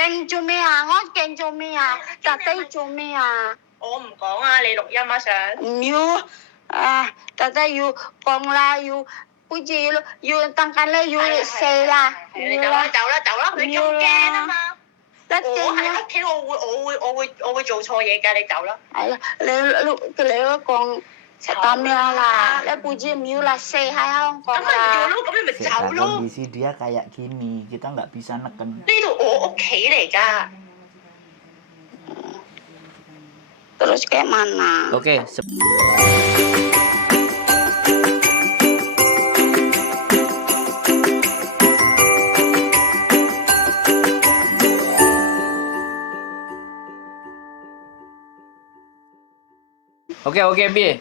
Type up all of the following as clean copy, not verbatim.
勁做咩啊？我勁做咩啊？特低做咩啊？我唔講啊，你錄音啊想？唔要啊，特低要講啦，要好似要等緊咧要死啦，你走啦，你咁驚啊嘛！我喺屋企我會做錯嘢㗎，你走啦。係啦，你都講咁樣啦，你不知唔要啦，死喺香港咁咪唔要啦。咯，咁你咪走咯。 Kondisi dia kayak gini, kita nggak bisa neken. 呢度我屋企嚟㗎。Terus kayak mana? Oke, Oke, Bi.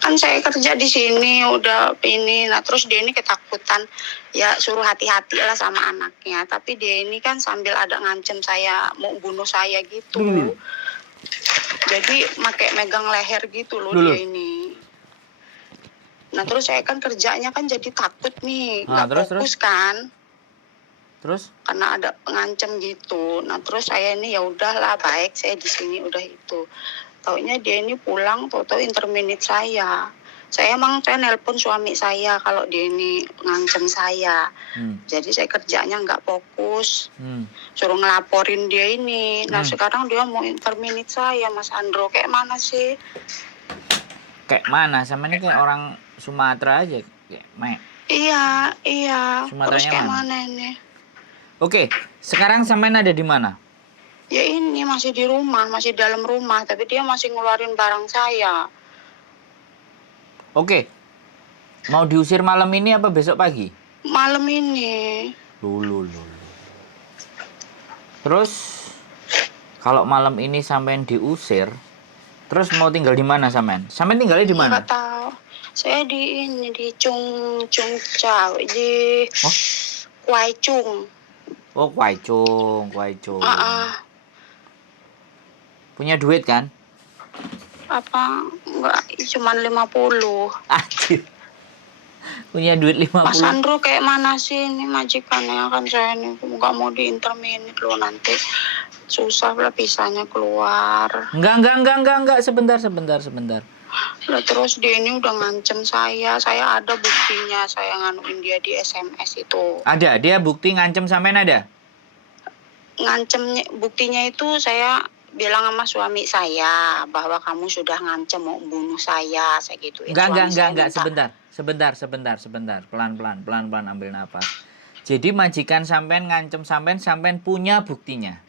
Kan saya kerja di sini udah ini, nah terus dia ini ketakutan, ya suruh hati-hati lah sama anaknya. Tapi dia ini kan sambil ada ngancem saya mau bunuh saya gitu. Jadi pakai megang leher gitu loh dia ini. Nah terus saya kan kerjanya kan jadi takut nih, nggak fokus kan. Terus? Karena ada ngancem gitu. Nah terus saya ini ya udahlah baik, saya di sini udah itu. Taunya dia ini pulang, tahu-tahu interminate saya. Saya nelpon suami saya kalau dia ini ngancem saya. Jadi saya kerjanya nggak fokus. Suruh ngelaporin dia ini. Nah sekarang dia mau interminate saya, Mas Andro. Kayak mana sih? Kayak mana? Sama ini kayak orang Sumatera aja. Iya. Sumateranya terus kayak mana ini? Oke, sekarang sampean ada di mana? Ya ini masih di rumah, masih dalam rumah, tapi dia masih ngeluarin barang saya. Oke. Mau diusir malam ini apa besok pagi? Malam ini. Lulu. Terus kalau malam ini sampean diusir, terus mau tinggal di mana sampean? Sampean tinggalnya di mana? Nggak tahu. Saya di Chung Chao, di Kwai Chung. Oh, Kwai Chung. Punya duit kan? Apa? Enggak, cuman 50. Anjir. Punya duit 50. Mas Andro kayak mana sih ini majikannya kan saya ini nggak mau diinterminate loh nanti susah lah pisahnya keluar. Enggak. Sebentar. Lah terus dia ini udah ngancem saya ada buktinya, saya nganuin dia di SMS itu. Ada, dia bukti ngancem sampean ada? Ngancemnya, buktinya itu saya bilang sama suami saya bahwa kamu sudah ngancem mau bunuh saya gitu. Enggak, sebentar. Pelan-pelan ambil napas. Jadi majikan sampean ngancem sampean punya buktinya.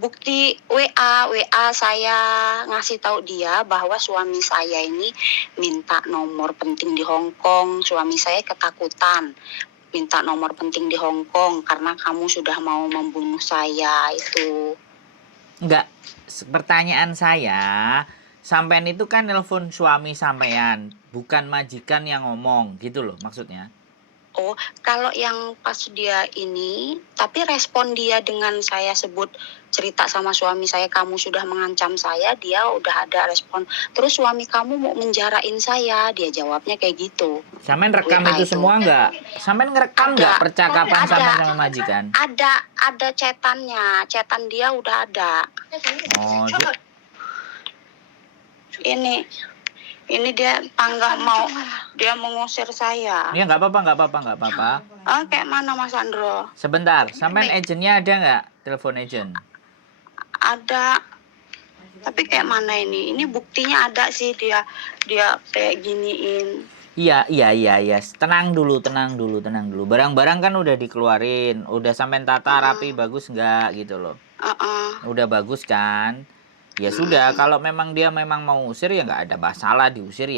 Bukti WA saya ngasih tahu dia bahwa suami saya ini minta nomor penting di Hong Kong. Suami saya ketakutan minta nomor penting di Hong Kong karena kamu sudah mau membunuh saya itu. Enggak, pertanyaan saya, sampean itu kan nelpon suami sampean, bukan majikan yang ngomong, gitu loh maksudnya. Oh, kalau yang pas dia ini, tapi respon dia dengan saya sebut cerita sama suami saya, kamu sudah mengancam saya, dia udah ada respon. Terus suami kamu mau menjarain saya, dia jawabnya kayak gitu. Sampean rekam itu semua enggak? Sampean ngerekam enggak percakapan sama majikan? Ada chatannya, chatan dia udah ada. Oh, ini dia dia mengusir saya. Ya nggak apa-apa. Oh, kayak mana Mas Andro? Sebentar, sampean agennya ada nggak? Telepon agent. Ada. Tapi kayak mana ini? Ini buktinya ada sih dia kayak giniin. Iya. Tenang dulu. Barang-barang kan udah dikeluarin, udah sampean tata rapi bagus nggak gitu loh. Udah bagus kan? Ya sudah, kalau memang dia mau usir ya nggak ada masalah, diusir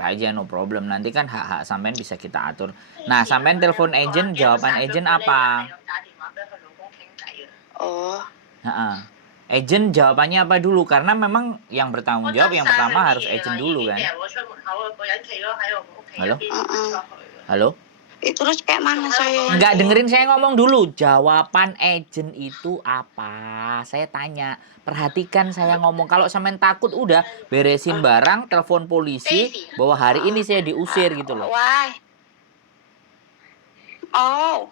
aja, no problem. Nanti kan hak-hak sampean bisa kita atur. Nah, sampean telepon agent, jawaban agent apa? Oh. Agent jawabannya apa dulu? Karena memang yang bertanggung jawab yang pertama harus agent dulu kan. Halo? Terus kayak mana saya? Enggak, dengerin saya ngomong dulu. Jawaban agent itu apa? Saya tanya. Perhatikan saya ngomong. Kalau sampean takut udah beresin barang, telepon polisi bahwa hari ini saya diusir gitu loh. Oh.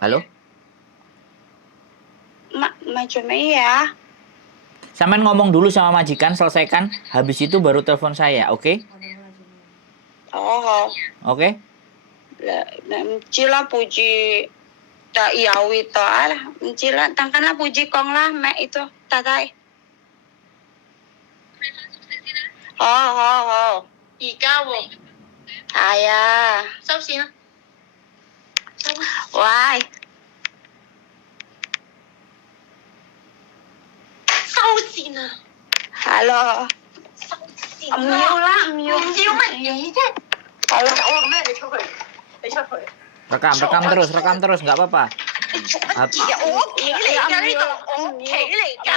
Halo? macam ya. Sampean ngomong dulu sama majikan, selesaikan. Habis itu baru telepon saya, oke? Oh, Oke? Cila puji tak iawi to alah. Cila tangkanlah puji kong lah mek itu tatai. Oh. 而家喎， Ayah. 收線啦，收。 Why? 收線啊！ Halo. 收線 Em 啦！ yêu啦, em 唔 yêu. 要乜嘢啫？ Halo. 走啦咩？你出去，你出去。 Rekam terus, nggak apa-apa. 而我屋企嚟㗎呢度，我屋企嚟㗎。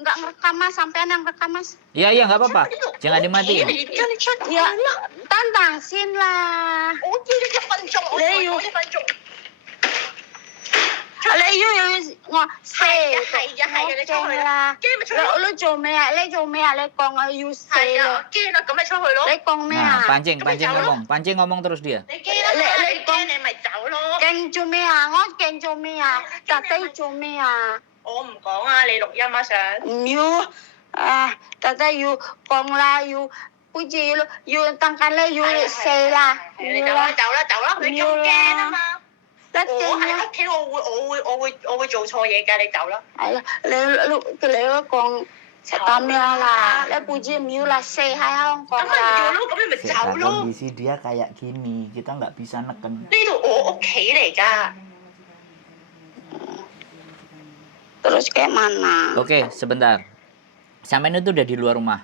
Enggak ngerekam Mas, sampean yang rekam Mas. Iya, nggak apa-apa. Jangan dimatiin. 你而家你出去 Ya, 啦！ tantangin lah. 我要你1分鐘，我再講1分鐘。 你要我四係啊，你出去啦！驚咪出去咯！ 你做咩啊？你講我要四係啊，啦。驚啦，咁咪出去咯！ 你講咩 Nah, 啊？ pancing ngomong terus dia. 你驚啦，你驚你咪走咯！ 驚做咩啊？我驚做咩啊？特雞做咩啊？我唔講啊，你錄音啊想。唔要啊！特雞要講啦，要好似要等緊咧要四啦，你走要啦，啦走啦走啦，你咁驚啊嘛！一我定啦。喺屋企，我會做錯嘢㗎，你走啦。係啦，你講咁樣啦，你不知唔要啦，四喺香港咁咪唔要啦。咯，咁你咪走 Sekarang 咯。 kondisi dia kayak gini, kita nggak bisa neken. 呢度我屋企嚟㗎。 Terus kayak mana? Oke, sebentar. Sampean itu udah di luar rumah.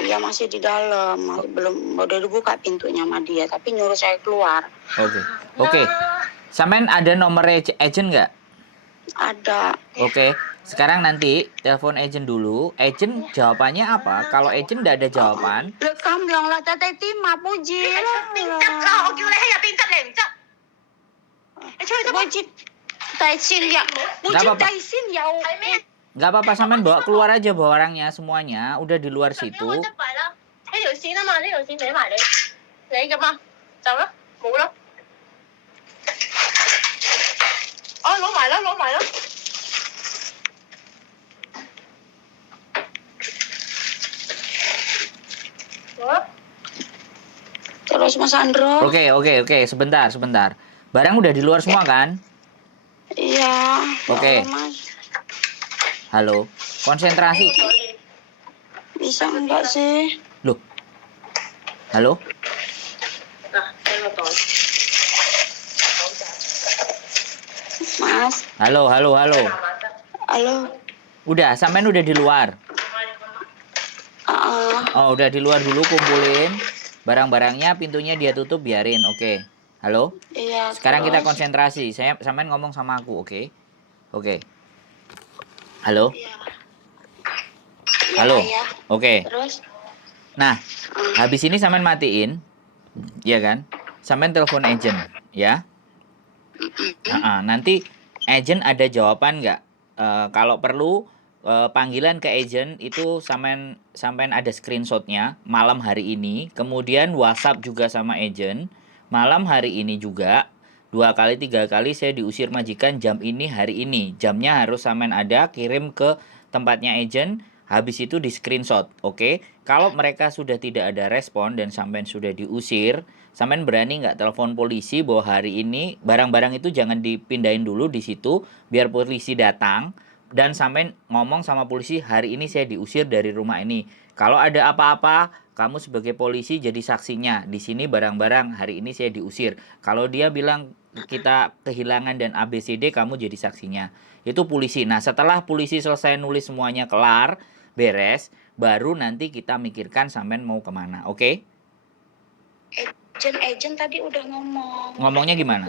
Iya masih di dalam, masih belum udah dibuka pintunya sama dia, tapi nyuruh saya keluar. Oke. Sampean ada nomor agent nggak? Ada. Oke. Sekarang nanti telepon agent dulu. Agent jawabannya apa? Kalau agent nggak ada jawaban, Rekam bilang lah Tete Tima puji 你喺出邊執 lah. 啦！我叫你喺入邊執，你唔執。你出去執啦。 Puji Taisin ya, puji apa-apa. Taisin ya. 係咩？ nggak apa-apa. Sampean bawa keluar aja bawa orangnya semuanya. Udah di luar 俾 situ. 我執埋啦，呢條線啊嘛，呢條線俾埋你，你㗎嘛，走啦，冇啦。哦，攞埋啦，攞埋啦。 Terus Mas Andro? Oke. Sebentar. Barang udah di luar semua kan? Iya. Oke. Halo, Mas. Halo. Konsentrasi. Bisa enggak sih? Loh. Halo. 嗱，俾個袋。 Mas. Halo. Halo. Udah, sampean udah di luar. Oh, udah di luar dulu, kumpulin barang-barangnya, pintunya dia tutup, biarin. Oke. Halo? Iya. Sekarang kita terus? konsentrasi. Sampean ngomong sama aku, oke? Oke. Halo? Iya. Halo? Iya. Oke. Terus? Nah, habis ini sampean matiin. Iya kan? Sampean telepon agent, ya. Nanti agent ada jawaban nggak? Kalau perlu panggilan ke agent itu sampean ada screenshotnya malam hari ini. Kemudian WhatsApp juga sama agent. Malam hari ini juga 2 kali 3 kali saya diusir majikan jam ini hari ini. Jamnya harus sampean ada, kirim ke tempatnya agent. Habis itu di screenshot, oke? Kalau mereka sudah tidak ada respon dan sampean sudah diusir, sampean berani nggak telepon polisi bahwa hari ini barang-barang itu jangan dipindahin dulu di situ, biar polisi datang dan sampean ngomong sama polisi hari ini saya diusir dari rumah ini. Kalau ada apa-apa, kamu sebagai polisi jadi saksinya. Di sini barang-barang hari ini saya diusir. Kalau dia bilang kita kehilangan dan ABCD, kamu jadi saksinya. Itu polisi. Nah, setelah polisi selesai nulis semuanya kelar, beres, baru nanti kita mikirkan sampean mau kemana, oke? Agent tadi udah ngomong. Ngomongnya gimana?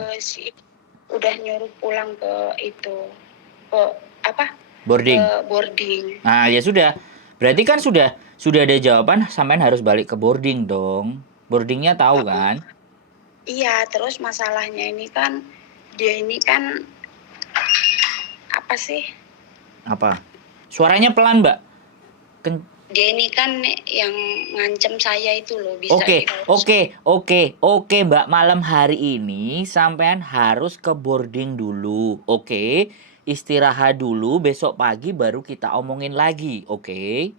Udah nyuruh pulang ke itu, ke apa? Boarding. Ke boarding. Nah, ya sudah. Berarti kan sudah ada jawaban, sampean harus balik ke boarding dong. Boardingnya tahu kan? Iya, terus masalahnya ini kan dia ini kan apa sih? Apa? Suaranya pelan, Mbak. dia ini kan yang ngancem saya itu loh, bisa Oke, diurus. oke, Mbak. Malam hari ini sampean harus ke boarding dulu, oke? Istirahat dulu, besok pagi baru kita omongin lagi, oke?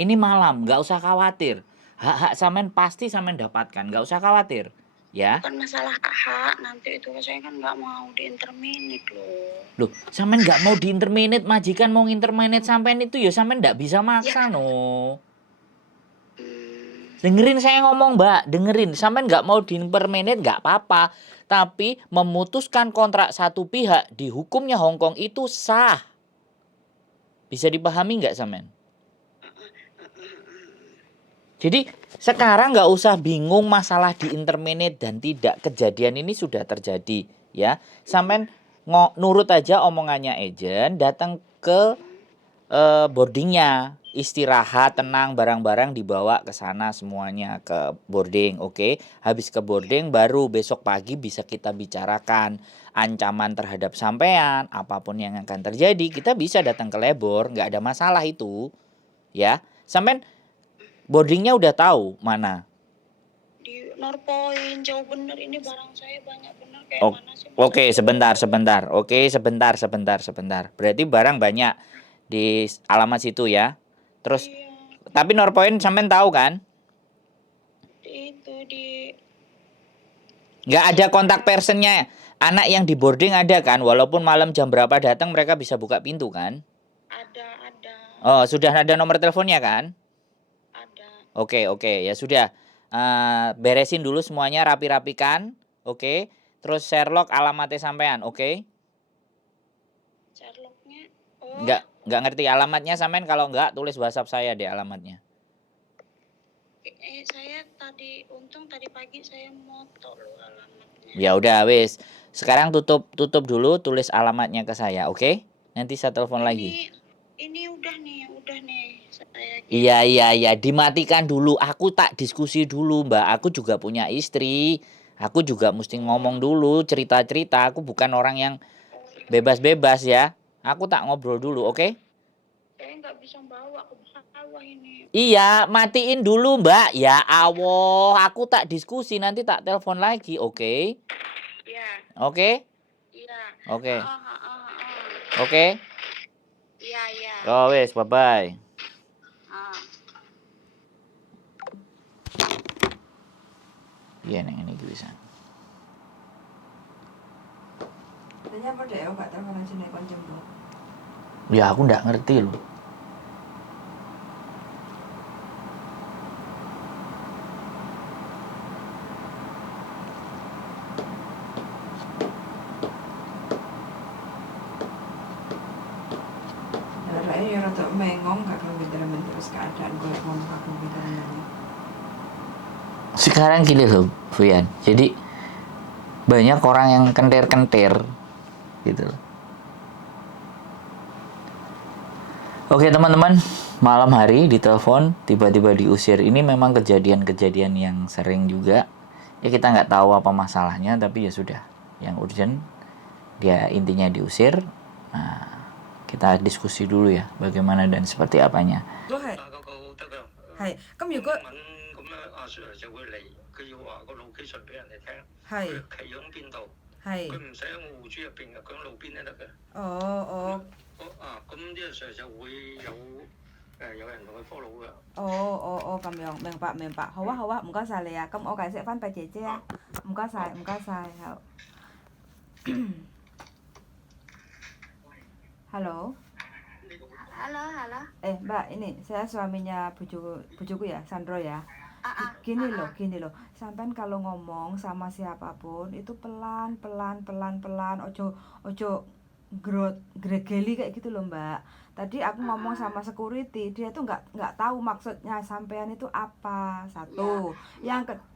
Ini malam, nggak usah khawatir. Hak-hak sampean pasti sampean dapatkan, nggak usah khawatir, ya? Bukan masalah hak, nanti itu saya kan nggak mau diinterminate loh. Loh, sampean nggak mau diinterminate, majikan mau interminate sampean itu ya sampean nggak bisa maksa, no. Dengerin saya ngomong, Mbak, dengerin. Sampean nggak mau diinterminate nggak apa-apa, tapi memutuskan kontrak satu pihak di hukumnya Hong Kong itu sah. Bisa dipahami nggak sampean? Jadi sekarang nggak usah bingung masalah diinterminate dan tidak, kejadian ini sudah terjadi, ya. Sampean nurut aja omongannya agent, datang ke boardingnya, istirahat, tenang, barang-barang dibawa ke sana semuanya ke boarding, oke? Habis ke boarding baru besok pagi bisa kita bicarakan ancaman terhadap sampean, apapun yang akan terjadi, kita bisa datang ke labor, nggak ada masalah itu, ya. Sampean boardingnya udah tahu mana? Di Norpoint, jauh bener, ini barang saya banyak bener kayak mana sih? Oke, sebentar. Oke, sebentar. Berarti barang banyak di alamat situ ya. Terus Iya, tapi Norpoint sampean tahu kan? Nggak ada kontak personnya. Anak yang di boarding ada kan? Walaupun malam jam berapa datang mereka bisa buka pintu kan? ada. Oh, sudah ada nomor teleponnya kan? Ada. Oke, ya sudah. Beresin dulu semuanya, rapi-rapikan. Oke. Terus Sherlock alamatnya sampean, oke? Sherlocknya, Nggak ngerti alamatnya sampean, kalau nggak tulis WhatsApp saya deh alamatnya. Saya tadi pagi saya moto loh alamatnya. Ya udah wis. Sekarang tutup dulu, tulis alamatnya ke saya, oke? Nanti saya telepon lagi. Ini udah nih. Saya Iya, dimatikan dulu. Aku tak diskusi dulu, Mbak. Aku juga punya istri. Aku juga mesti ngomong dulu, cerita-cerita. Aku bukan orang yang bebas-bebas ya. Aku tak ngobrol dulu, oke? Saya nggak bisa bawa ke bawah ini. Iya, matiin dulu, Mbak. Ya Allah, aku tak diskusi, nanti tak telepon lagi, oke? Iya. Oke? Iya. Oke. Oke. Oke? Iya. Oh, wes, bye-bye. Iya, neng ini bisa. Tanya apa deh, gak telepon aja nih kon jemput. Ya aku nggak ngerti loh. Ya rada mengong gak kepinteran terus keadaan gue mau gak kepinteran ini. Sekarang gini loh, Vian. Jadi banyak orang yang kentir-kentir gitu loh. Oke teman-teman, malam hari ditelepon, tiba-tiba diusir. Ini memang kejadian-kejadian yang sering juga. Ya kita nggak tahu apa masalahnya, tapi ya sudah. Yang urgent, dia intinya diusir. Nah, kita diskusi dulu ya, bagaimana dan seperti apanya. Hai,咁如果咁咧，阿 Sir 就會嚟，佢要話個 location 俾人哋聽，係佢企響邊度，係佢唔使喺我戶主入邊嘅，佢響路邊都得嘅。咁啲 Sir 就會有人同佢 follow 嘅。咁樣，明白。好啊，唔該曬你啊。咁我解釋翻俾姐姐啊。唔該曬，好。Halo. Halo. Mbak, ini saya suaminya bujuku ya, Sandro ya. Gini loh, sampean kalau ngomong sama siapapun itu pelan, ojo gregeli kayak gitu loh Mbak. Tadi aku ngomong sama security, dia tuh nggak tahu maksudnya sampean itu apa. Satu,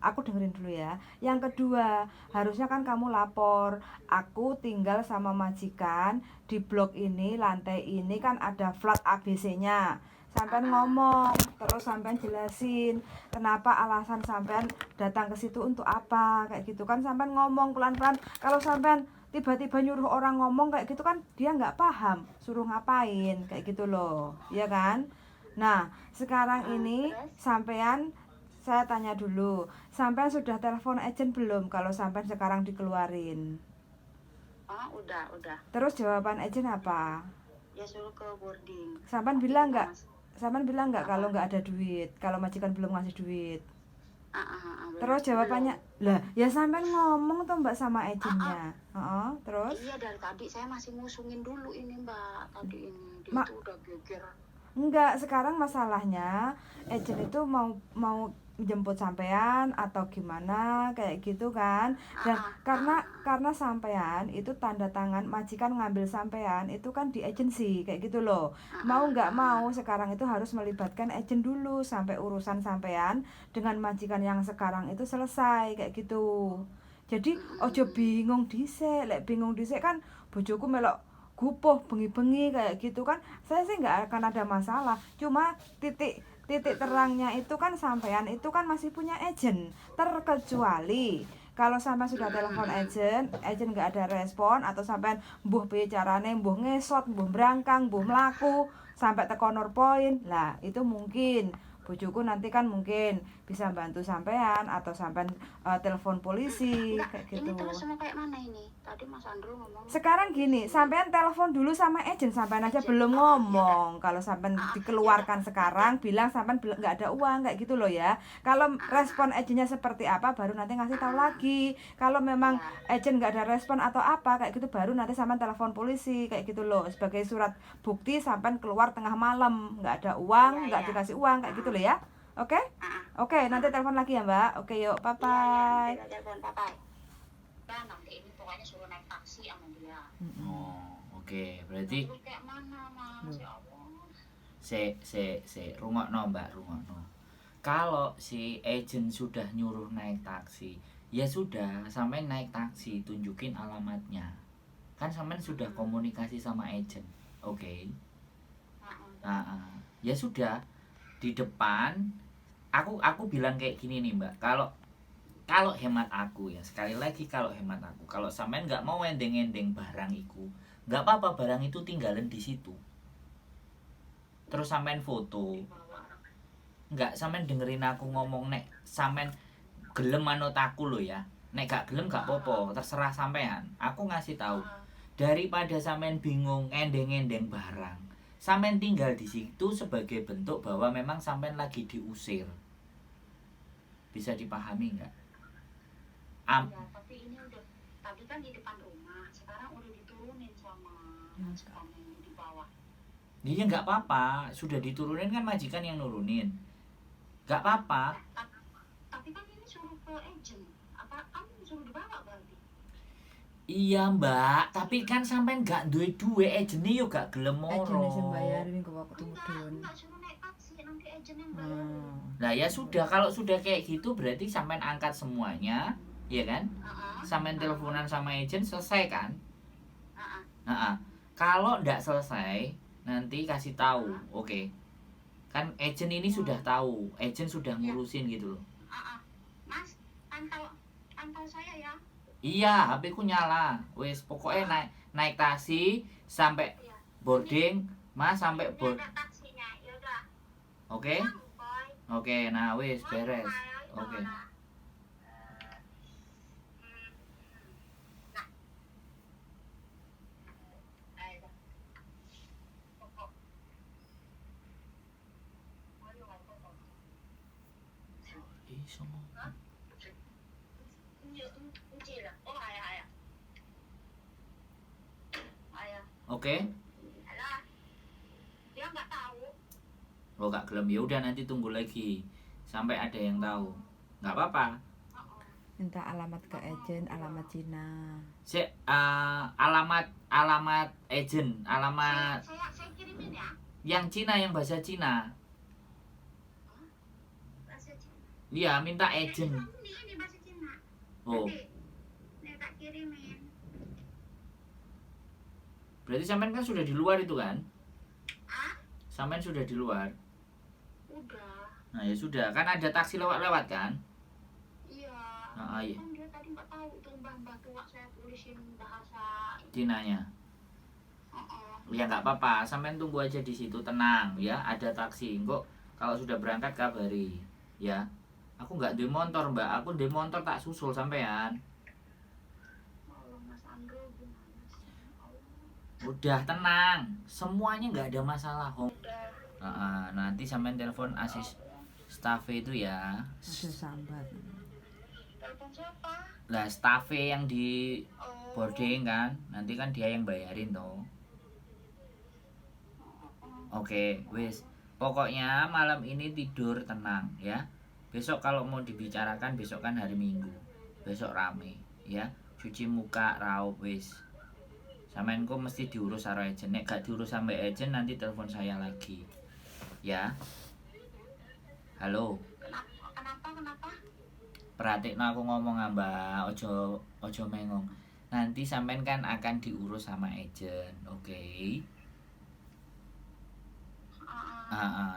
aku dengerin dulu ya. Yang kedua, harusnya kan kamu lapor. Aku tinggal sama majikan di blok ini, lantai ini kan ada flat ABC-nya. Sampean ngomong, terus sampean jelasin kenapa alasan sampean datang ke situ untuk apa, kayak gitu kan. Sampean ngomong pelan-pelan. Kalau sampean tiba-tiba nyuruh orang ngomong kayak gitu kan dia nggak paham suruh ngapain, kayak gitu loh, ya kan. Nah, sekarang ini terus? sampean saya tanya dulu, sampean sudah telepon agent belum kalau sampean sekarang dikeluarin? Udah. Terus jawaban agent apa? Ya suruh ke boarding. Sampean Tapi bilang kita nggak? masih- Sampean bilang nggak Apa? kalau nggak ada duit, kalau majikan belum ngasih duit? Belum. Terus jawabannya, lah ya sampean ngomong tuh Mbak sama agentnya. Terus? Iya, dari tadi saya masih ngusungin dulu ini Mbak. Tadi ini dia Ma- tuh udah geger. Enggak, sekarang masalahnya agent itu mau jemput sampean atau gimana kayak gitu kan. Dan karena sampean itu tanda tangan majikan ngambil sampean itu kan di agensi kayak gitu loh. Mau nggak mau sekarang itu harus melibatkan agent dulu sampai urusan sampean dengan majikan yang sekarang itu selesai kayak gitu. Jadi ojo bingung dhisik, lek bingung dhisik kan bojoku melok gupuh bengi-bengi kayak gitu kan, saya sih nggak akan ada masalah, cuma titik titik terangnya itu kan sampean itu kan masih punya agent, terkecuali kalau sampean sudah telepon agent nggak ada respon, atau sampean mbuh piye carane, mbuh ngesot, mbuh brangkang, mbuh mlaku sampai teko point lah, itu mungkin bojoku nanti kan mungkin bisa bantu sampean atau sampean telepon polisi kayak gitu. Ini terus mau kayak mana ini? Tadi Mas Andro ngomong. Sekarang gini, sampean telepon dulu sama agent, sampean aja belum ngomong. Kalau sampean dikeluarkan sekarang, bilang sampean nggak ada uang kayak gitu loh ya. Kalau respon agentnya seperti apa, baru nanti ngasih tahu lagi. Kalau memang agent nggak ada respon atau apa kayak gitu, baru nanti sampean telepon polisi kayak gitu loh. Sebagai surat bukti sampean keluar tengah malam, nggak ada uang, nggak dikasih uang kayak gitu loh ya. Oke? Oke, nanti telepon lagi ya Mbak. Oke yuk, bye bye. Iya, telepon Papai. Nah, nanti ini pokoknya suruh naik taksi sama dia. Oh, oke. Berarti Terus kayak mana Mas? Ya Allah. rungokno Mbak, rungokno. Kalau si agent sudah nyuruh naik taksi, ya sudah, sampai naik taksi, tunjukin alamatnya. Kan sampai sudah komunikasi sama agent. Oke. Ya sudah, di depan aku bilang kayak gini nih Mbak, kalau hemat aku ya, sekali lagi kalau hemat aku, kalau sampean nggak mau endeng-endeng barang itu, nggak apa-apa, barang itu tinggalin di situ. Terus sampean foto, nggak, sampean dengerin aku ngomong, nek sampean gelem manut aku lo ya, nek gak gelem gak apa-apa, terserah sampean. Aku ngasih tahu, daripada sampean bingung endeng-endeng barang, sampean tinggal di situ sebagai bentuk bahwa memang sampean lagi diusir. Bisa dipahami nggak? Ya, tapi ini udah tadi kan di depan rumah, sekarang udah diturunin sama majikan yang di bawah. Iya nggak apa-apa, sudah diturunin kan majikan yang nurunin, nggak apa-apa. Tapi kan ini suruh ke agent. Apa kamu suruh dibawa berarti? Iya Mbak, tapi kan sampean nggak duwe agent yo gak gelem Agentnya sing moro. bayarin kok ketemu Don. Enggak suruh naik taksi, nanti agent yang bayarin. Nah ya sudah, kalau sudah kayak gitu berarti sampean angkat semuanya, ya kan? Sampean teleponan sama agent, selesai kan? Kalau ndak selesai, nanti kasih tahu, oke? Kan agent ini sudah tahu, agent sudah ngurusin gitu loh. Mas, pantau saya ya. Iya, HP ku nyala. Wes pokoknya naik taksi sampai boarding, Mas, sampai board. Ada taksinya, yaudah. Oke? Boy. Oke, nah wes beres. Oke. Ih, sono. Oh, ayah. Ayah. Oke. Alah. Dia nggak tahu. Oh, gak gelem, ya udah nanti tunggu lagi sampai ada yang tahu. Nggak apa-apa. Minta alamat ke agent, alamat Cina. Alamat agent, alamat Saya kirimin ya. yang Cina, yang bahasa Cina. Bahasa Cina. Iya, minta agent. Ini bahasa Cina. Oh, Nih tak kirimin. berarti sampean kan sudah di luar itu kan? Sampean sudah di luar. Udah. Nah, ya sudah, kan ada taksi lewat-lewat kan? Iya. Iya. Kan dia tadi nggak tahu itu mbah tua saya tulisin bahasa. Cinanya. Ya nggak apa-apa, sampean tunggu aja di situ, tenang ya, ada taksi. Kok kalau sudah berangkat kabari ya. Aku nggak di motor mbak, aku di motor tak susul sampean. Allah, Mas Andro gimana sih? Udah tenang, semuanya nggak ada masalah. Udah. Nanti sampean telepon asis staff itu ya. Ada sambat. Telepon siapa? Lah staff yang di Oh. boarding kan, nanti kan dia yang bayarin toh. Oke, wis. Pokoknya malam ini tidur tenang ya. Besok kalau mau dibicarakan besok kan hari Minggu. Besok rame ya. Cuci muka, raup wis. Sampean kok mesti diurus karo agent. Nek gak diurus sampai agent nanti telepon saya lagi. Ya. Halo. Kenapa? Perhatiin aku ngomong Mbak, ojo mengong. Nanti sampean kan akan diurus sama agent, oke?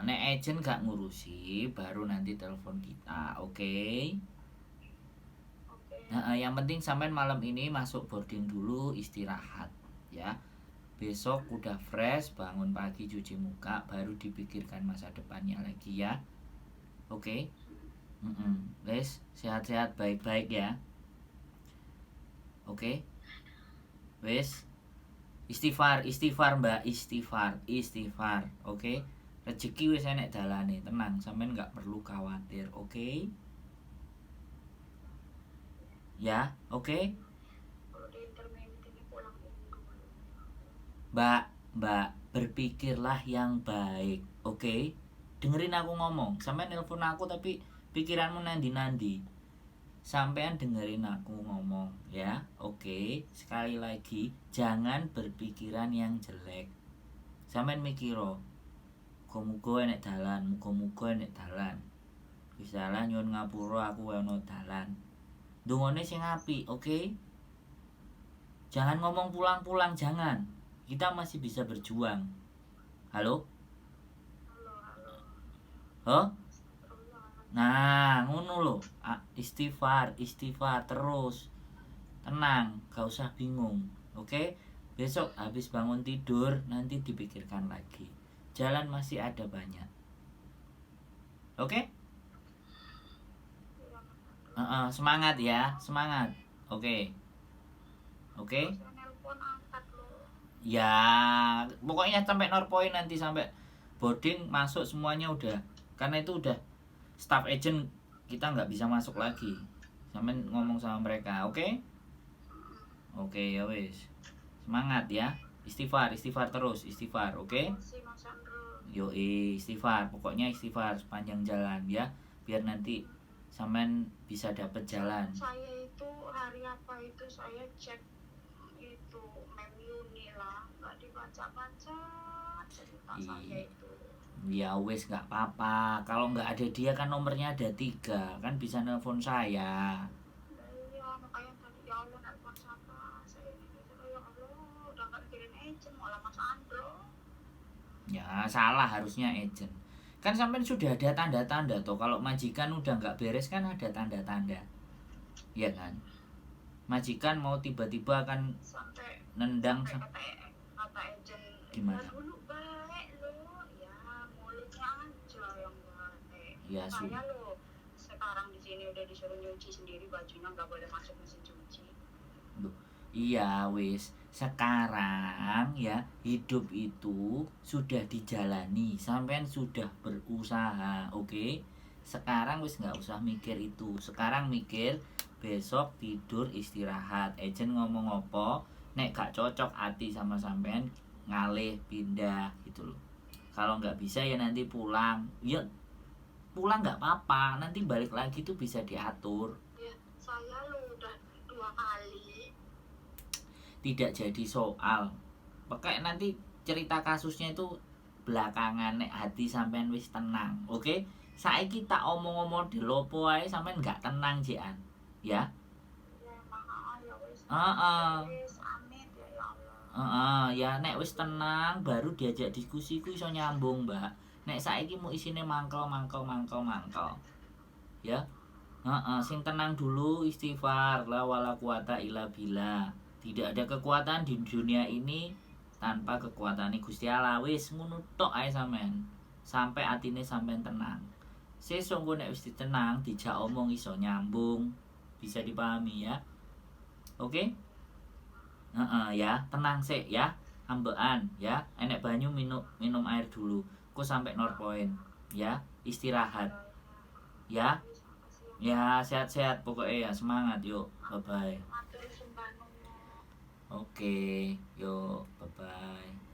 Nek agent gak ngurusi, baru nanti telepon kita, oke? Yang penting sampean malam ini masuk boarding dulu, istirahat, ya. Besok udah fresh, bangun pagi cuci muka, baru dipikirkan masa depannya lagi ya, oke? Wes, sehat-sehat, baik-baik ya, oke? Wes, istighfar mbak, istighfar, oke? Rezeki wis enek dalane, tenang, sampean nggak perlu khawatir, oke? Ya, oke? Kalau di intermittent ini pulang itu. Mbak, berpikirlah yang baik, oke? Dengerin aku ngomong, sampean nelpon aku tapi pikiranmu nandi-nandi. Sampean dengerin aku ngomong, ya, oke? Sekali lagi, jangan berpikiran yang jelek. Sampean mikiro, muga-muga enek dalan. Wis dalan nyuwun ngapura aku ono dalan. Dungane sing apik, oke? Jangan ngomong pulang-pulang, jangan. Kita masih bisa berjuang. Halo? Hah? Nah, ngono lho. Istighfar terus. Tenang, gak usah bingung, oke? Besok habis bangun tidur nanti dipikirkan lagi. Jalan masih ada banyak. Oke? Semangat ya, semangat. Oke. Oke? Saya nelpon angkat loh. Ya, pokoknya sampai norpoint nanti sampai boarding masuk semuanya udah. Karena itu udah staff agent kita nggak bisa masuk lagi. Sampai ngomong sama mereka, oke? Oke, ya wis. Semangat ya. Istighfar terus, oke? Si Mas Andro. Yoi, istighfar, pokoknya istighfar sepanjang jalan ya, biar nanti sampean bisa dapet jalan. Saya itu hari apa itu saya cek itu menu nih lah, nggak dibaca-baca cerita saya itu. Ya wes nggak apa-apa, kalau nggak ada dia kan nomornya ada 3, kan bisa nelpon saya. Iya, makanya tadi ya Allah nelpon siapa? Saya ini ya Allah udah nggak mikirin agent malah Mas Andro. Ya salah harusnya agent. Kan sampean sudah ada tanda-tanda toh, kalau majikan udah nggak beres kan ada tanda-tanda. Iya kan? Majikan mau tiba-tiba akan Sampai nendang kata agent gimana? ya dulu baik lo, ya mulutnya aja yang baik. Ya Saya sudah. lo sekarang di sini udah disuruh nyuci sendiri bajunya, nggak boleh masuk mesin cuci. Iya wis, sekarang ya hidup itu sudah dijalani, sampean sudah berusaha, oke? Sekarang wis nggak usah mikir itu, sekarang mikir besok tidur istirahat. Agent ngomong apa, nek gak cocok hati sama sampean ngalih pindah gitu loh. Kalau nggak bisa ya nanti pulang, ya pulang nggak apa-apa, nanti balik lagi tuh bisa diatur. Ya saya lo udah 2 kali. Tidak jadi soal. Pakai nanti cerita kasusnya itu belakangan, nek hati sampean wis tenang, oke? Saiki tak omong-omong di lopo ae sampean gak tenang jian, ya? Ya maaf ya wis. Wis amit ya Ya Allah. ya nek wis tenang baru diajak diskusi ku iso nyambung, Mbak. Nek saiki mu isine mangkel. Ya? Sing tenang dulu, istighfar, la wala quwata illa billah. Tidak ada kekuatan di dunia ini tanpa kekuatan Gusti Allah. Wis ngono tok ae sampean. Sampai atine sampean tenang. Sesuk nek wis tenang, dijak omong iso nyambung, bisa dipahami ya. Oke? Ya, tenang sik ya. Ambekan ya. Enek banyu minum air dulu. Kok sampai norpoint ya. Istirahat. Ya. Ya, sehat-sehat pokoknya ya. Semangat yuk. Bye bye. Oke, yuk, bye bye.